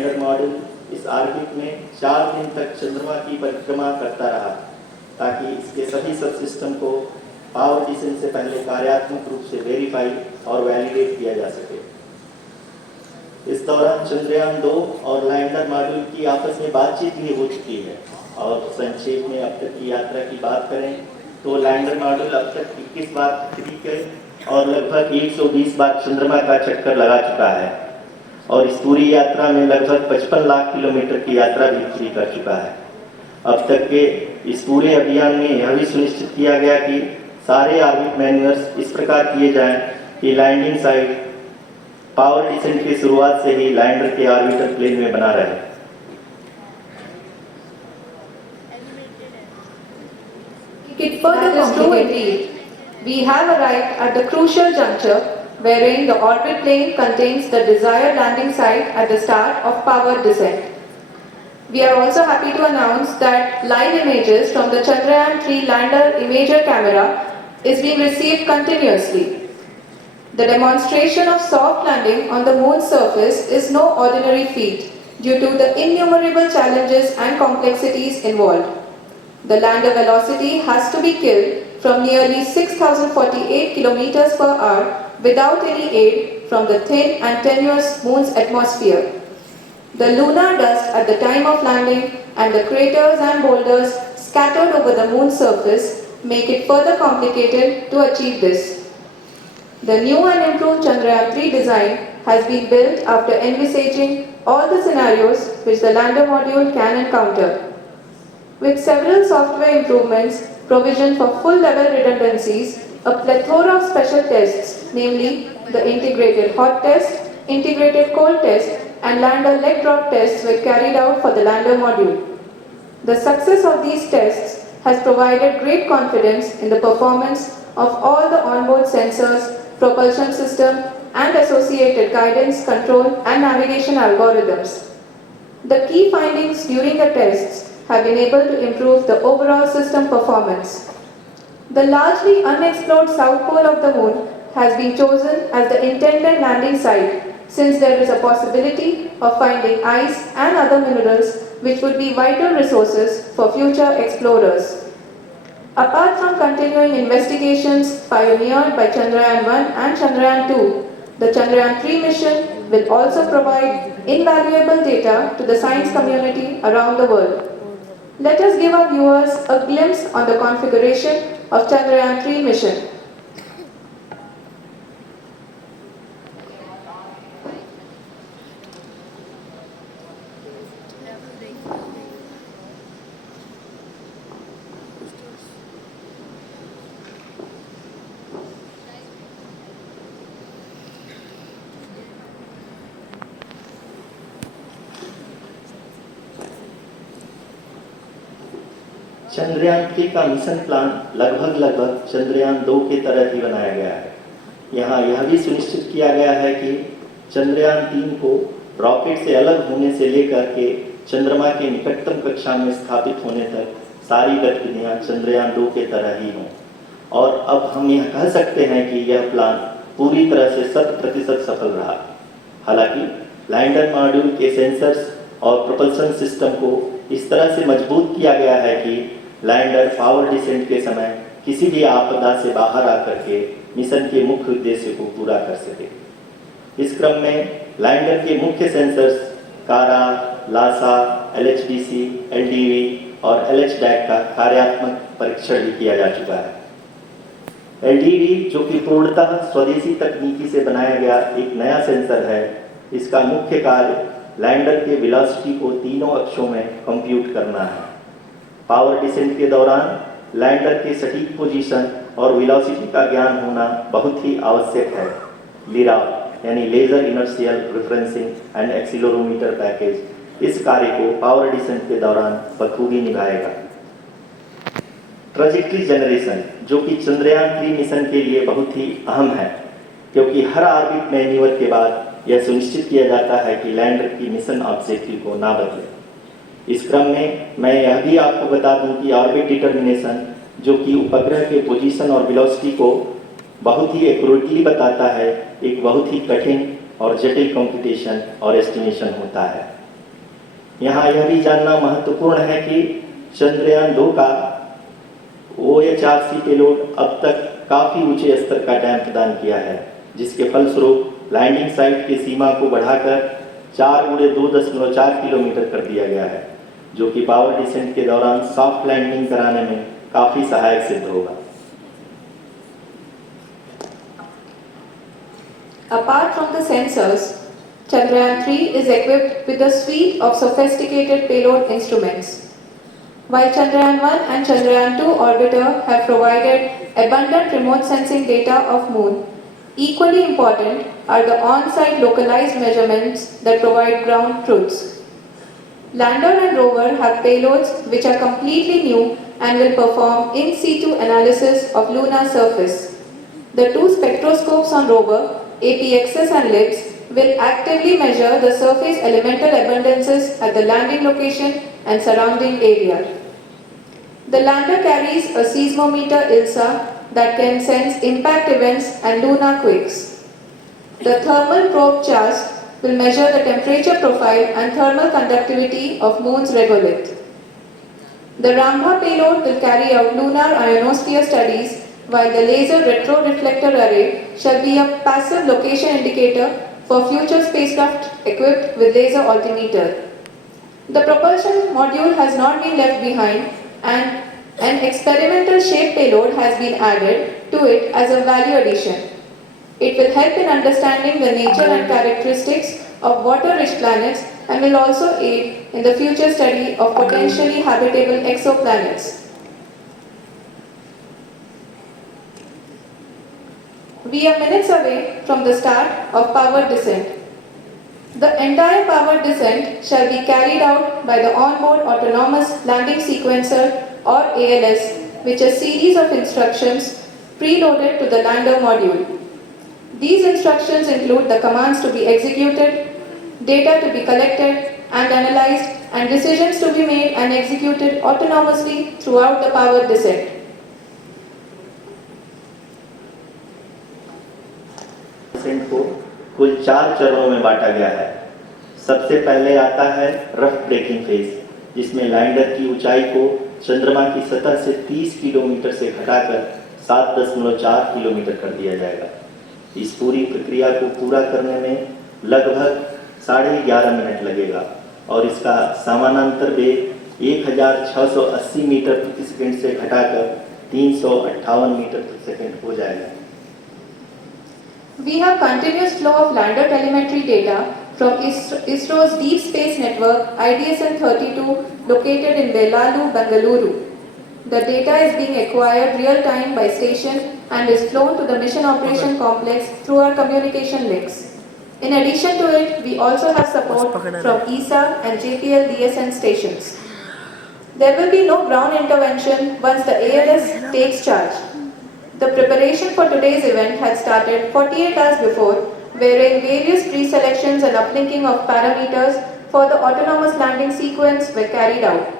Lander module इस ऑर्बिट में 4 दिन तक चंद्रमा की परिक्रमा करता रहा, ताकि इसके सभी सब सिस्टम को पावर डिसेंट से पहले कार्यात्मक रूप से वेरीफाई और वैलिडेट किया जा सके। इस दौरान चंद्रयान 2 और लैंडर मॉड्यूल की आपस में बातचीत भी हो चुकी है। और संक्षेप में अब तक की यात्रा की बात करें तो लैंडर मॉड्यूल अब तक 21 बार पृथ्वी के और लगभग 120 बार चंद्रमा का चक्कर लगा चुका है और इस पूरी यात्रा में लगभग 55 लाख किलोमीटर की यात्रा भी पूरी कर चुका है। अब तक के इस पूरे अभियान में यह भी सुनिश्चित किया गया कि सारे ऑर्बिट मैन्यूअर्स इस प्रकार किए जाएं कि लैंडिंग साइट पावर डिसेंट की शुरुआत से ही लैंडर के ऑर्बिटल प्लेन में बना रहे। That is true indeed. We have arrived at the crucial juncture wherein the orbit plane contains the desired landing site at the start of power descent. We are also happy to announce that live images from the Chandrayaan-3 lander imager camera is being received continuously. The demonstration of soft landing on the moon's surface is no ordinary feat due to the innumerable challenges and complexities involved. The lander velocity has to be killed from nearly 6,048 km per hour without any aid from the thin and tenuous moon's atmosphere. The lunar dust at the time of landing and the craters and boulders scattered over the moon's surface make it further complicated to achieve this. The new and improved Chandrayaan-3 design has been built after envisaging all the scenarios which the lander module can encounter. With several software improvements, provision for full-level redundancies, a plethora of special tests, namely the integrated hot test, integrated cold test, and lander leg drop tests were carried out for the lander module. The success of these tests has provided great confidence in the performance of all the onboard sensors, propulsion system, and associated guidance, control, and navigation algorithms. The key findings during the tests have been able to improve the overall system performance. The largely unexplored south pole of the moon has been chosen as the intended landing site, since there is a possibility of finding ice and other minerals which would be vital resources for future explorers. Apart from continuing investigations pioneered by Chandrayaan-1 and Chandrayaan-2, the Chandrayaan-3 mission will also provide invaluable data to the science community around the world. Let us give our viewers a glimpse on the configuration of Chandrayaan-3 mission. Chandrayaan 3 का mission plan लगभग चंद्रयान 2 की तरह ही बनाया गया है। यहाँ यह भी सुनिश्चित किया गया है कि चंद्रयान 3 को रॉकेट से अलग होने से लेकर के चंद्रमा के निकटतम कक्षा में स्थापित होने तक सारी गतिविधियाँ चंद्रयान 2 के तरह ही हों। और अब हम यह कह सकते हैं कि यह प्लान पूरी तरह से 100% सफल रहा। हालांकि लैंडर मॉड्यूल के सेंसर्स और प्रोपल्शन सिस्टम को इस तरह से मजबूत किया गया है कि लैंडर पावर डिसेंट के समय किसी भी आपदा से बाहर आकर के मिशन के मुख्य उद्देश्य को पूरा कर सके। इस क्रम में लैंडर के मुख्य सेंसर्स कारा, लासा, LHDC, LDV और LHDAC का कार्यात्मक परीक्षण भी किया जा चुका है। LDV, जो कि पूर्णतः स्वदेशी तकनीकी से बनाया गया एक नया सेंसर है, इसका मुख्य कार्य लैंडर के वेलोसिटी को तीनों अक्षों में कंप्यूट करना है। पावर डिसेंट के दौरान लैंडर के सटीक पोजीशन और वेलोसिटी का ज्ञान होना बहुत ही आवश्यक है। लिराव यानी laser inertial referencing and accelerometer package इस कार्य को पावर डिसेंट के दौरान बखूबी निभाएगा। ट्रैजेक्टरी जनरेशन, जो कि चंद्रयान 3 मिशन के लिए बहुत ही अहम है, क्योंकि हर ऑर्बिट मैन्यूवर के बाद यह सुनिश्चित किया जाता है कि लैंडर की मिशन ऑब्जेक्टिव को ना बदले। इस क्रम में मैं यह भी आपको बता दूं कि ऑर्बिट डिटर्मिनेशन, जो कि उपग्रह के पोजीशन और वेलोसिटी को बहुत ही एक्यूरेटली बताता है, एक बहुत ही कठिन और जटिल कंप्यूटेशन और एस्टिमेशन होता है। यहाँ यह भी जानना महत्वपूर्ण है कि चंद्रयान 2 का OHRC पेलोड अब तक काफ़ी ऊंचे स्तर का डैम प्रदान किया है, जिसके फलस्वरूप लैंडिंग साइट की सीमा को बढ़ाकर 4 × 2.4 किलोमीटर कर दिया गया है, जो कि पावर डिसेंट के दौरान सॉफ्ट लैंडिंग कराने में काफ़ी सहायक सिद्ध होगा। Apart from the sensors, Chandrayaan 3 is equipped with a suite of sophisticated payload instruments. While Chandrayaan 1 and Chandrayaan 2 orbiter have provided abundant remote sensing data of Moon, equally important are the on-site localized measurements that provide ground truths. Lander and rover have payloads which are completely new and will perform in situ analysis of lunar surface. The two spectroscopes on rover, APXS and LIBS, will actively measure the surface elemental abundances at the landing location and surrounding area. The lander carries a seismometer ILSA that can sense impact events and lunar quakes. The thermal probe CHAST will measure the temperature profile and thermal conductivity of Moon's regolith. The Rambha payload will carry out lunar ionosphere studies, while the laser retroreflector array shall be a passive location indicator for future spacecraft equipped with laser altimeter. The propulsion module has not been left behind, and an experimental shape payload has been added to it as a value addition. It will help in understanding the nature and characteristics of water-rich planets and will also aid in the future study of potentially habitable exoplanets. We are minutes away from the start of powered descent. The entire powered descent shall be carried out by the onboard autonomous landing sequencer or ALS, which is a series of instructions preloaded to the lander module. These instructions include the commands to be executed, data to be collected and analyzed, and decisions to be made and executed autonomously throughout the powered descent. Descent को कुल 4 चरणों में बांटा गया है। सबसे पहले आता है रफ ब्रेकिंग फेज, जिसमें लैंडर की ऊंचाई को चंद्रमा की सतह से 30 किलोमीटर से घटाकर 7.4 किलोमीटर कर दिया जाएगा। इस पूरी प्रक्रिया को पूरा करने में लगभग 11.5 मिनट लगेगा और इसका समानांतर वेग 1680 मीटर प्रति सेकंड से घटाकर 358 मीटर प्रति सेकंड हो जाएगा। We have continuous flow of lander telemetry data from ISRO's Deep Space Network IDSN-32 located in Belalu, Bengaluru. The data is being acquired real time by station and is flown to the Mission Operation Complex through our communication links. In addition to it, we also have support from ESA and JPL DSN stations. There will be no ground intervention once the ALS takes charge. The preparation for today's event had started 48 hours before, wherein various pre-selections and uplinking of parameters for the autonomous landing sequence were carried out.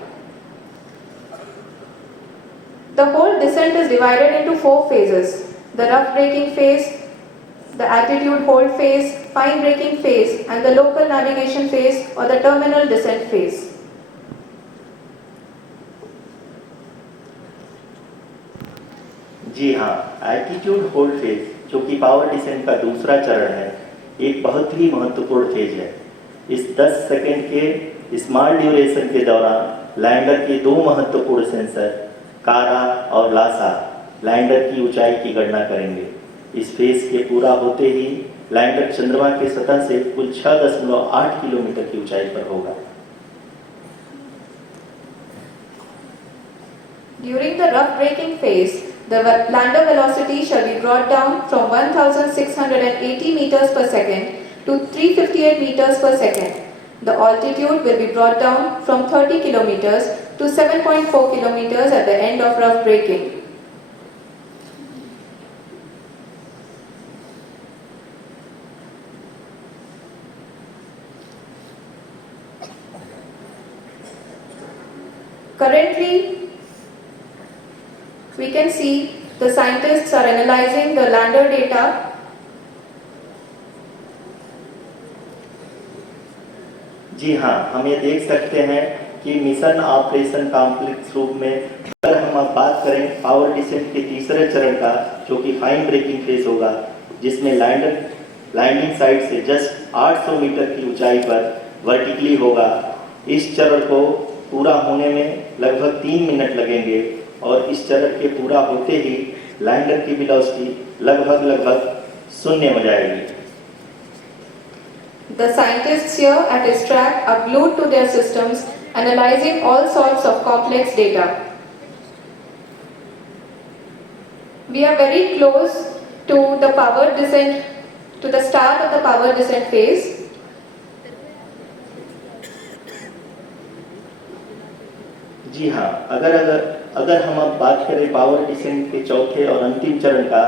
The whole descent is divided into 4 phases: the rough braking phase, the altitude hold phase, fine braking phase, and the local navigation phase or the terminal descent phase. जी हाँ, altitude hold phase, जो कि power descent का दूसरा चरण है, एक बहुत ही महत्वपूर्ण फेज है। इस 10 सेकंड के स्मॉल ड्यूरेशन के दौरान लैंडर के 2 महत्वपूर्ण सेंसर कारा और लासा लैंडर की ऊंचाई की गणना करेंगे। इस फेज के पूरा होते ही लैंडर चंद्रमा के सतह से कुल 6.8 किलोमीटर की ऊंचाई पर होगा। During the rough braking phase, the lander velocity shall be brought down from 1680 meters per second to 358 meters per second. The altitude will be brought down from 30 kilometers to 7.4 kilometers at the end of rough braking. Currently, we can see the scientists are analyzing the lander data. जी हाँ, हम ये देख सकते हैं कि mission operation complex रूप में अगर हम अब बात करें पावर डिसेंट के तीसरे चरण का, जो कि फाइन ब्रेकिंग फेज होगा, जिसमें लैंडिंग साइट से जस्ट 800 मीटर की ऊंचाई पर वर्टिकली होगा। इस चरण को पूरा होने में लगभग 3 मिनट लगेंगे और इस चरण के पूरा होते ही लैंडर की वेलोसिटी लगभग शून्य हो जाएगी। The scientists here at ISTRAC are glued to their systems, analyzing all sorts of complex data. We are very close to the power descent, to the start of the power descent phase. जी हाँ, अगर हम अब बात करें power descent के चौथे और अंतिम चरण का,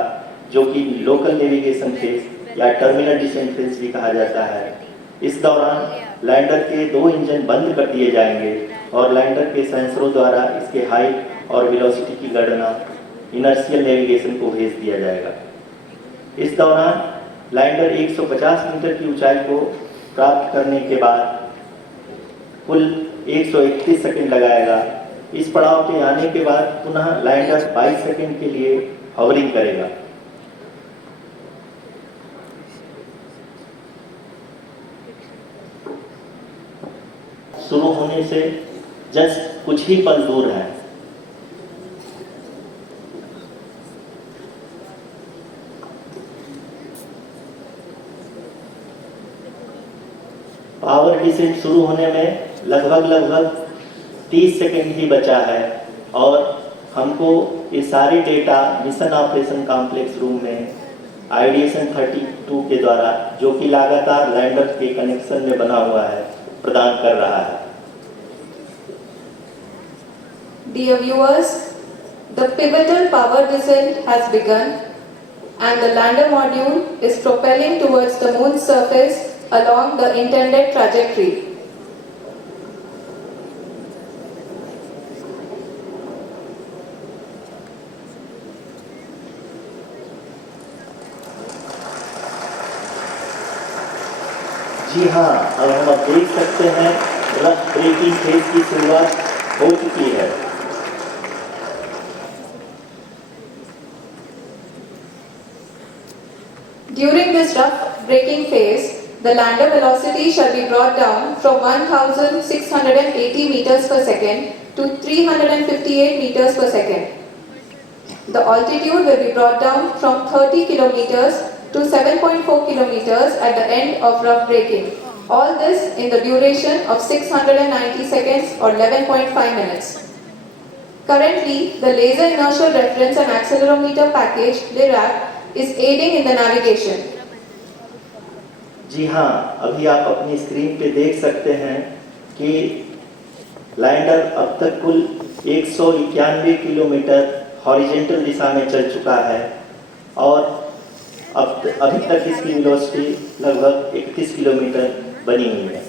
जो कि लोकल नेविगेशन फेज या टर्मिनल डिसेंट फेज भी कहा जाता है, इस दौरान लैंडर के 2 इंजन बंद कर दिए जाएंगे और लैंडर के सेंसरों द्वारा इसके हाइट और वेलोसिटी की गणना इनर्शियल नेविगेशन को भेज दिया जाएगा। इस दौरान लैंडर 150 मीटर की ऊंचाई को प्राप्त करने के बाद कुल 131 सेकंड लगाएगा। इस पड़ाव के आने के बाद पुनः लैंडर 22 सेकंड के लिए हॉवरिंग करेगा। शुरू होने से जस्ट कुछ ही पल दूर है। पावर डिसेंट शुरू होने में लगभग 30 सेकंड ही बचा है और हमको ये सारे data mission operation complex room में आइडिएशन 32 के द्वारा, जो कि लगातार लैंडर के कनेक्शन में बना हुआ है, प्रदान कर रहा है। Dear viewers, the pivotal power descent has begun and the lander module is propelling towards the moon's surface along the intended trajectory. जी हाँ, अब हम देख सकते हैं रफ ब्रेकिंग फेज की शुरुआत हो चुकी है। During this rough braking phase, the lander velocity shall be brought down from 1680 meters per second to 358 meters per second. The altitude will be brought down from 30 kilometers to 7.4 kilometers at the end of rough braking. All this in the duration of 690 seconds or 11.5 minutes. Currently, the Laser Inertial Reference and Accelerometer package (LIRAP) is aiding in the navigation. जी हाँ, अभी आप अपनी स्क्रीन पे देख सकते हैं कि लैंडर अब तक कुल 191 किलोमीटर हॉरिजेंटल दिशा में चल चुका है और अभी तक इसकी वेलोसिटी लगभग 31 किलोमीटर बनी हुई है।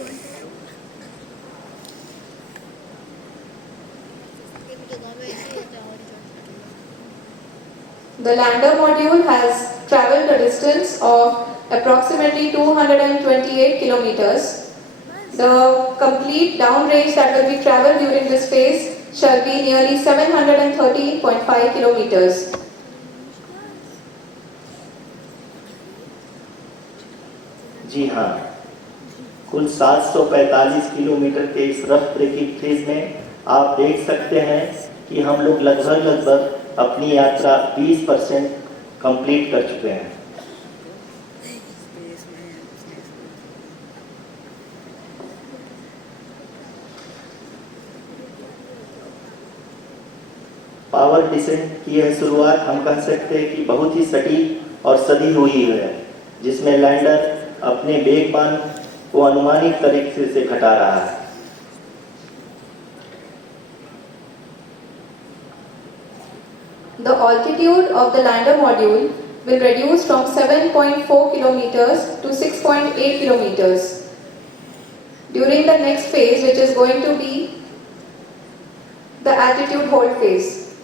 The lander module has traveled a distance of approximately 228 kilometers. The complete downrange that will be traveled during this phase shall be nearly 713.5 kilometers. जी हाँ, कुल 745 किलोमीटर के इस रफ ब्रेकिंग फेज में आप देख सकते हैं कि हम लोग लगभग अपनी यात्रा 20% कंप्लीट कर चुके हैं। पावर डिसेंट की यह शुरुआत हम कह सकते हैं कि बहुत ही सटीक और सधी हुई है, जिसमें लैंडर अपने वेगमान को अनुमानित तरीके से घटा रहा है। The altitude of the lander module will reduce from 7.4 kilometers to 6.8 kilometers. During the next phase, which is going to be the altitude hold phase,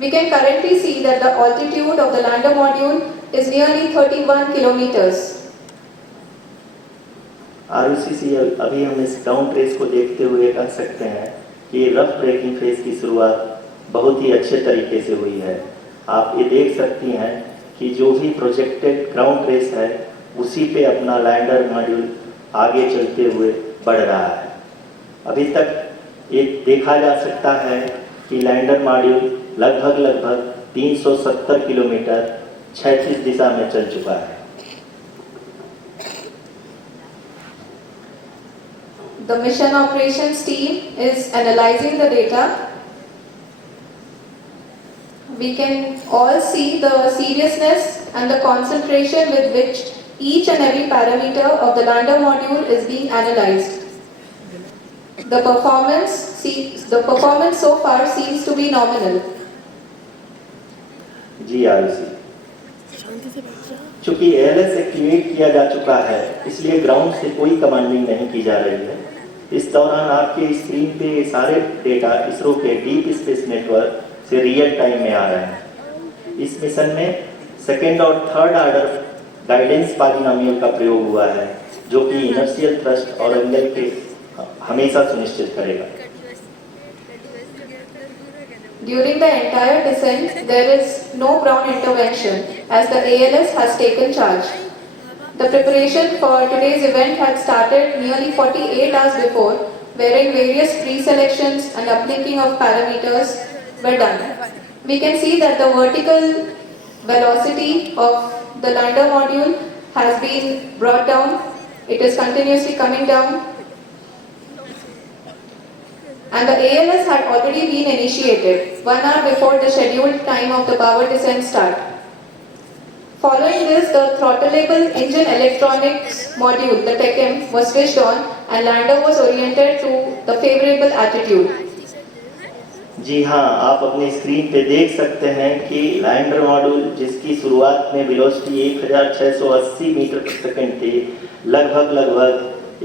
we can currently see that the altitude of the lander module is nearly 31 kilometers. आरुषि अभी हम इस ground race को देखते हुए कह सकते हैं कि रफ ब्रेकिंग फेज की शुरुआत बहुत ही अच्छे तरीके से हुई है। आप ये देख सकती हैं कि जो भी प्रोजेक्टेड ग्राउंड रेस है उसी पे अपना लैंडर मॉड्यूल आगे चलते हुए बढ़ रहा है। अभी तक ये देखा जा सकता है कि लैंडर मॉड्यूल लगभग 370 किलोमीटर क्षैतिज दिशा में चल चुका है। The mission operations team is analyzing the data. We can all see the seriousness and the concentration with which each and every parameter of the lander module is being analyzed. The performance so far seems to be nominal. जी आरुषि, चूंकि ALS activate किया जा चुका है इसलिए ग्राउंड से कोई कमांडिंग नहीं की जा रही है। इस दौरान आपके स्क्रीन पे ये सारे डेटा इसरो के डीप स्पेस नेटवर्क से रियल टाइम में आ रहे हैं। इस मिशन में सेकेंड और थर्ड ऑर्डर गाइडेंस पॉलिनोमियल का प्रयोग हुआ है जो कि इनर्शियल थ्रस्ट और एंगल के हमेशा सुनिश्चित करेगा। During the entire descent, there is no ground intervention as the ALS has taken charge. The preparation for today's event had started nearly 48 hours before, wherein various pre-selections and uplinking of parameters were done. We can see that the vertical velocity of the lander module has been brought down. It is continuously coming down. And the ALS had already been initiated 1 hour before the scheduled time of the power descent start. Following this, the throttleable engine electronics module, the TECM, was switched on and lander was oriented to the favorable attitude. जी हाँ, आप अपनी स्क्रीन पे देख सकते हैं कि lander module जिसकी शुरुआत में वेलोसिटी 1680 मीटर पर सेकंड थी, लगभग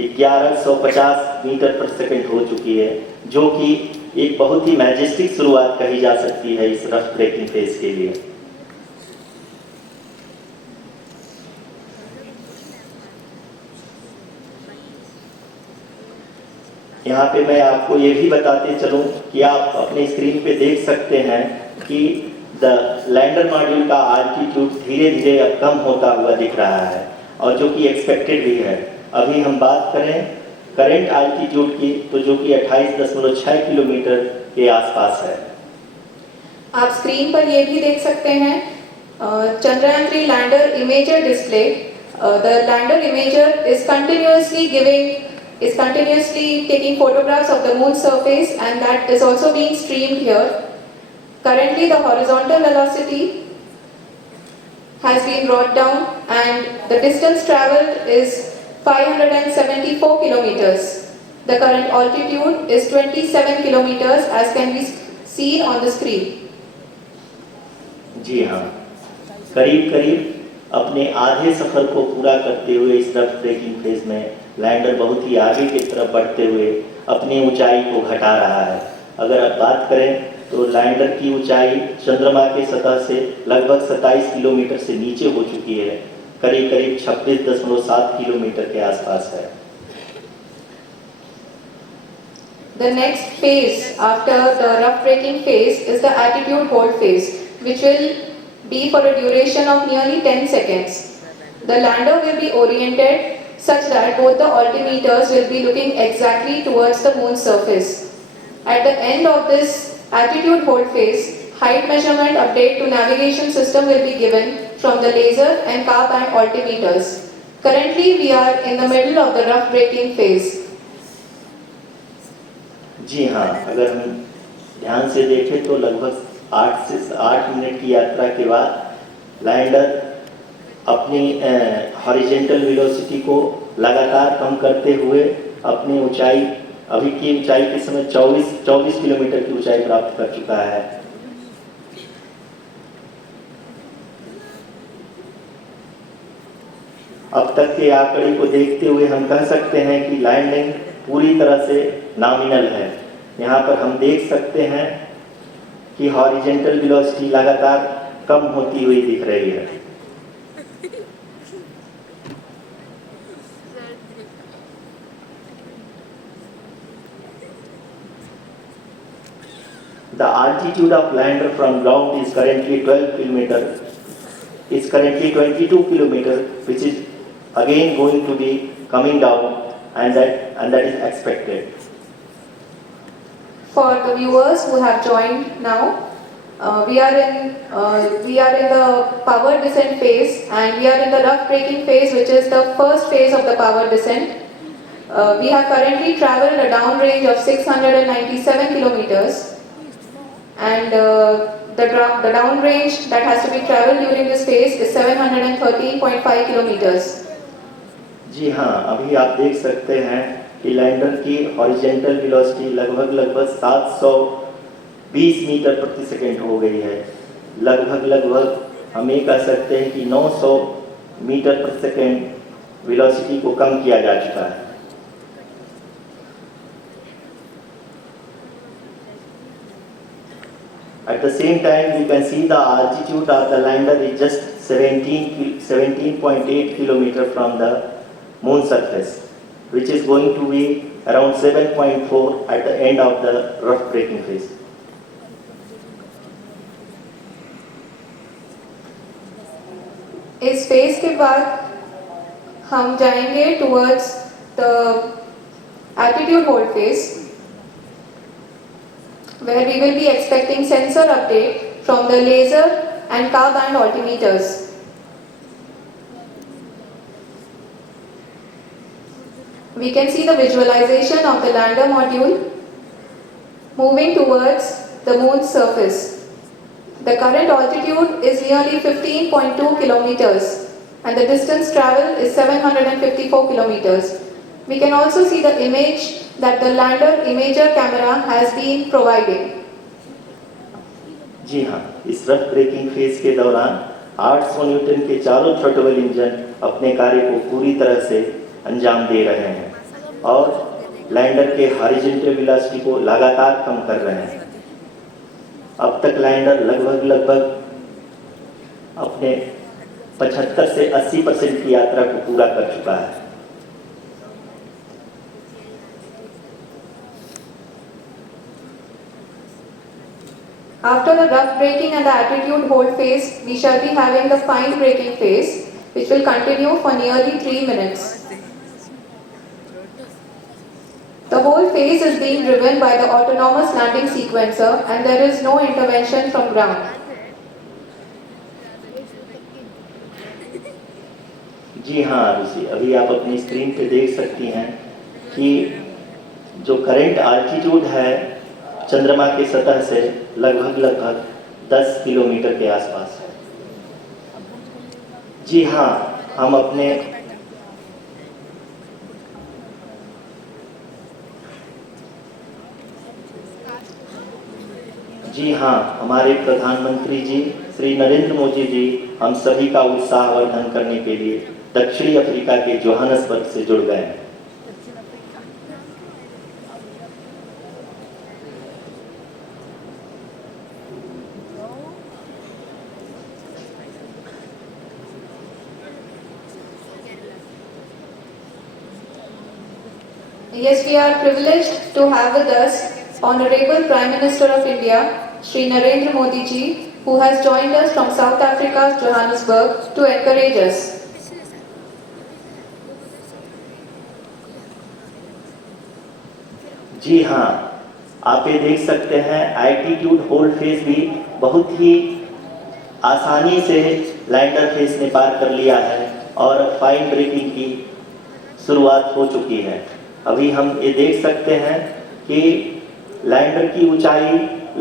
1150 मीटर पर सेकंड हो चुकी है, जो कि एक बहुत ही मैजेस्टिक शुरुआत कही जा सकती है इस रफ ब्रेकिंग फेज के लिए। यहाँ पे मैं आपको ये भी बताते चलूँ कि आप अपने स्क्रीन पे देख सकते हैं कि द लैंडर मॉड्यूल का आल्टीट्यूड धीरे धीरे अब कम होता हुआ दिख रहा है और जो कि एक्सपेक्टेड भी है। अभी हम बात करें करंट आल्टीट्यूड की तो जो कि 28.6 किलोमीटर के आसपास है। आप स्क्रीन पर ये भी देख सकते हैं चंद्रयान 3 lander imager display. The lander imager is continuously taking photographs of the moon's surface and that is also being streamed here. Currently the horizontal velocity has been brought down and the distance traveled is 574 kilometers. The current altitude is 27 kilometers as can be seen on the screen. जी हाँ, करीब अपने आधे सफर को पूरा करते हुए इस rough breaking phase में लैंडर बहुत ही आगे की तरफ बढ़ते हुए अपनी ऊंचाई को घटा रहा है। अगर आप बात करें तो लैंडर की ऊंचाई चंद्रमा के सतह से लगभग 27 किलोमीटर से नीचे हो चुकी है, करीब 26.7 किलोमीटर के आसपास है। The next phase after the rough braking phase is the attitude hold phase, which will be for a duration of nearly 10 seconds. The lander will be oriented such that both the altimeters will be looking exactly towards the moon's surface. At the end of this attitude hold phase, height measurement update to navigation system will be given from the laser and car band altimeters. Currently we are in the middle of the rough braking phase. जी हाँ, अगर हम ध्यान से देखें तो लगभग 8 मिनट की यात्रा के बाद लैंडर अपनी हॉरिजॉन्टल वेलोसिटी को लगातार कम करते हुए अपनी ऊंचाई अभी की ऊंचाई के समय 24 किलोमीटर की ऊंचाई प्राप्त कर चुका है। अब तक के आंकड़े को देखते हुए हम कह सकते हैं कि लैंडिंग पूरी तरह से नॉमिनल है। यहाँ पर हम देख सकते हैं कि हॉरिजॉन्टल वेलोसिटी लगातार कम होती हुई दिख रही है। The altitude of lander from ground is currently 12 kilometer, is currently 22 kilometer, which is again going to be coming down, and that is expected. For the viewers who have joined now, we are in the power descent phase, and we are in the rough braking phase, which is the first phase of the power descent. We have currently traveled a downrange of 697 kilometers, and the downrange that has to be traveled during this phase is 713.5 kilometers. जी हाँ, अभी आप देख सकते हैं कि लैंडर की horizontal velocity लगभग 720 मीटर प्रति सेकंड हो गई है। लगभग हम ये कह सकते हैं कि 900 मीटर प्रति सेकंड वेलोसिटी को कम किया जा चुका है। At the same time, you can see the altitude of the lander is just 17.8 kilometer from the moon surface, which is going to be around 7.4 at the end of the rough braking phase. इस फेज के बाद हम जाएंगे towards the altitude hold phase, where we will be expecting sensor update from the laser and car band altimeters. We can see the visualization of the lander module moving towards the moon's surface. The current altitude is nearly 15.2 kilometers and the distance traveled is 754 kilometers. We can also see the image that the lander imager camera has been providing. जी हाँ, इस rough breaking phase के दौरान 800 न्यूटन के चारों throttle engine अपने कार्य को पूरी तरह से अंजाम दे रहे हैं और लैंडर के हॉरिजॉन्टल वेलोसिटी को लगातार कम कर रहे हैं। अब तक लैंडर लगभग अपने 75 से 80% की यात्रा को पूरा कर चुका है। After the rough braking and the altitude hold phase, we shall be having the fine braking phase, which will continue for nearly 3 minutes. The whole phase is being driven by the autonomous landing sequencer and there is no intervention from ground. जी हाँ रुचि, अभी आप अपनी स्क्रीन पे देख सकती हैं कि जो करंट आल्टीट्यूड है चंद्रमा की सतह से लगभग 10 किलोमीटर के आसपास है। जी हाँ, हम अपने जी हाँ, हमारे प्रधानमंत्री जी श्री नरेंद्र मोदी जी हम सभी का उत्साहवर्धन करने के लिए दक्षिणी अफ्रीका के जोहान्सबर्ग से जुड़ गए हैं। Yes, we are privileged to have with us Honorable Prime Minister of India, Shri Narendra Modi ji, who has joined us from South Africa's Johannesburg to encourage us. जी हाँ, आप ये देख सकते हैं एल्टीट्यूड होल्ड फेज भी बहुत ही आसानी से लैंडर फेज ने पार कर लिया है और फाइन ब्रेकिंग की शुरुआत हो चुकी है। अभी हम ये देख सकते हैं कि लैंडर की ऊंचाई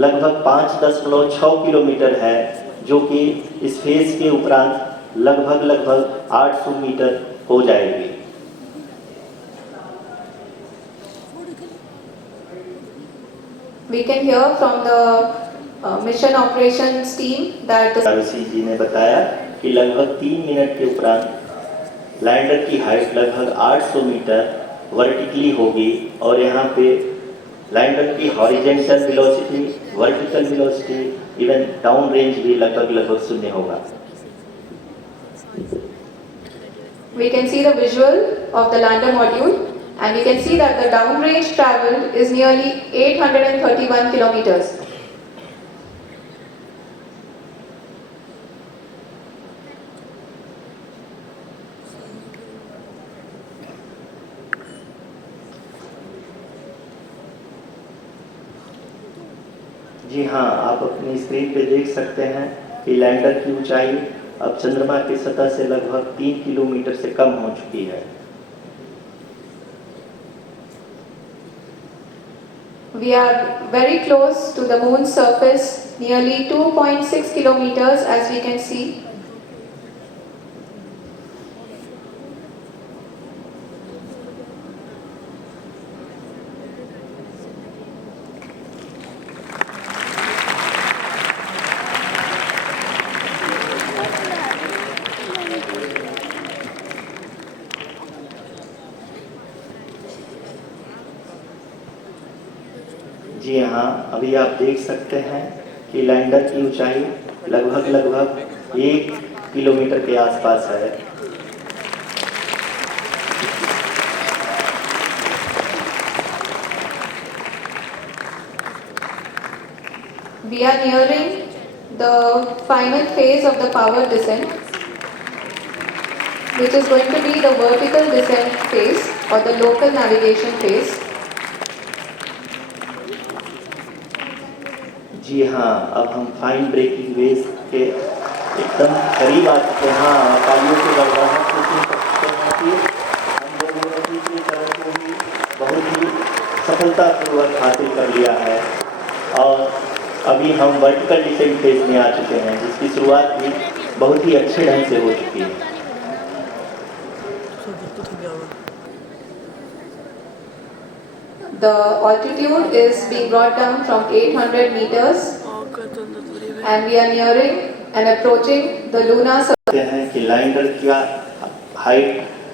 लगभग 5.6 किलोमीटर है, जो कि इस फेज के उपरांत लगभग 800 मीटर हो जाएगी। We can hear from the mission operations team that ऋषि जी ने बताया कि लगभग 3 मिनट के उपरांत लैंडर की हाइट लगभग 800 मीटर वर्टिकली होगी और यहाँ पे लैंडर की horizontal velocity, vertical velocity, even down range भी लगभग 0 होगा। we can see the visual of the lander module and we can see that the downrange traveled is nearly 831 kilometers. जी हाँ, आप अपनी स्क्रीन पे देख सकते हैं कि लैंडर की ऊंचाई अब चंद्रमा की सतह से लगभग 3 किलोमीटर से कम हो चुकी है। We are very close to the moon's surface, nearly 2.6 kilometers as we can see. जी हाँ, अभी आप देख सकते हैं कि लैंडर की ऊंचाई लगभग 1 किलोमीटर के आसपास है। We are nearing the final phase of the power descent, which is going to be the vertical descent phase or the local navigation phase. जी हाँ, अब हम फाइन ब्रेकिंग वेव्स के एकदम करीब आ चुके हैं। हाँ, तालियों की गड़गड़ाहट से सुन सकते हैं कि हम लोगों ने दूसरी तरह को भी बहुत ही सफलतापूर्वक हासिल कर लिया है और अभी हम वर्टिकल डिसेंट फेज में आ चुके हैं, जिसकी शुरुआत भी बहुत ही अच्छे ढंग से हो चुकी है। The altitude is being brought down from 800 meters and we are nearing and approaching the lunar surface. हैं कि लैंडर की हाइट